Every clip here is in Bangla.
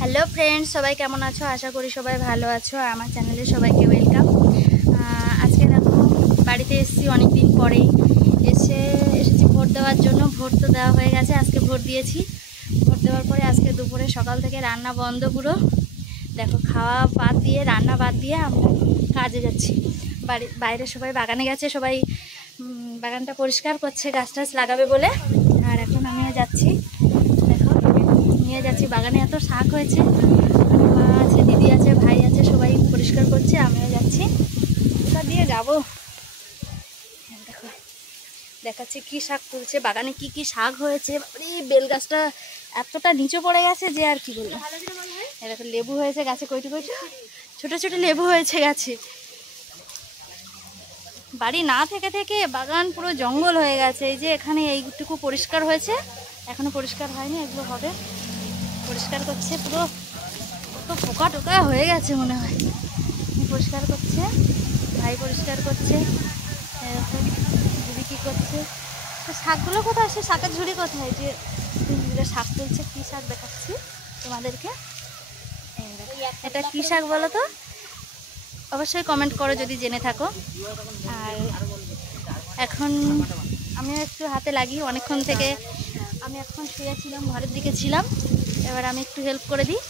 হ্যালো ফ্রেন্ডস, সবাই কেমন আছো? আশা করি সবাই ভালো আছো। আমার চ্যানেলে সবাইকে ওয়েলকাম। আজকে দেখো বাড়িতে এসেছি অনেক দিন পরেই। এসেছি ভোট দেওয়ার জন্য। ভোট তো দেওয়া হয়ে গেছে, আজকে ভোট দিয়েছি। ভোট দেওয়ার পরে আজকে দুপুরে সকাল থেকে রান্না বন্ধ পুরো। দেখো খাওয়া বাদ দিয়ে, রান্না বাদ দিয়ে আমরা কাজে যাচ্ছি। বাইরে সবাই বাগানে গেছে, সবাই বাগানটা পরিষ্কার করছে গাছ টাছ লাগাবে বলে। আর এখন আমিও যাচ্ছি, দেখো নিয়ে যাচ্ছি। বাগানে এত শাক হয়েছে, মা আছে, দিদি আছে, ভাই আছে, সবাই পরিষ্কার করছে, আমিও যাচ্ছি। ওটা দিয়ে যাবো। দেখো দেখাচ্ছে কি শাক তুলছে, বাগানে কি কি শাক হয়েছে। এই বেল গাছটা এতটা নিচে পড়ে গেছে যে আর কি বলবো। দেখো লেবু হয়েছে গাছে, কইটু কইটু ছোট ছোট লেবু হয়েছে গাছে। বাড়ি না থেকে থেকে বাগান পুরো জঙ্গল হয়ে গেছে। এই যে এখানে এইটুকু পরিষ্কার হয়েছে, এখনো পরিষ্কার হয়নি, এগুলো হবে। পরিষ্কার করছে পুরো, কত পোকা টোকা হয়ে গেছে মনে হয়। পরিষ্কার করছে, ভাই পরিষ্কার করছে, দিদি কী করছে। তো শাকগুলো কোথায়, সে শাকের ঝুড়ি কোথায়? যে শাক তুলছে, কী শাক দেখাচ্ছি তোমাদেরকে। এটা কী শাক বলো তো? অবশ্যই কমেন্ট করো যদি জেনে থাকো। আর এখন আমিও একটু হাতে লাগি, অনেকক্ষণ থেকে আমি এখন শুয়েছিলাম, ঘরের দিকে ছিলাম। এবার আমি একটু হেল্প করে দিই,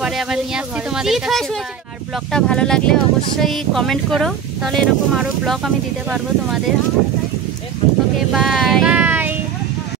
পরে আবার নিয়ে আসছি তোমাদের কাছে। আর ব্লগটা ভালো লাগলে অবশ্যই কমেন্ট করো, তাহলে এরকম আরও ব্লগ আমি দিতে পারবো তোমাদের। ওকে, বাই।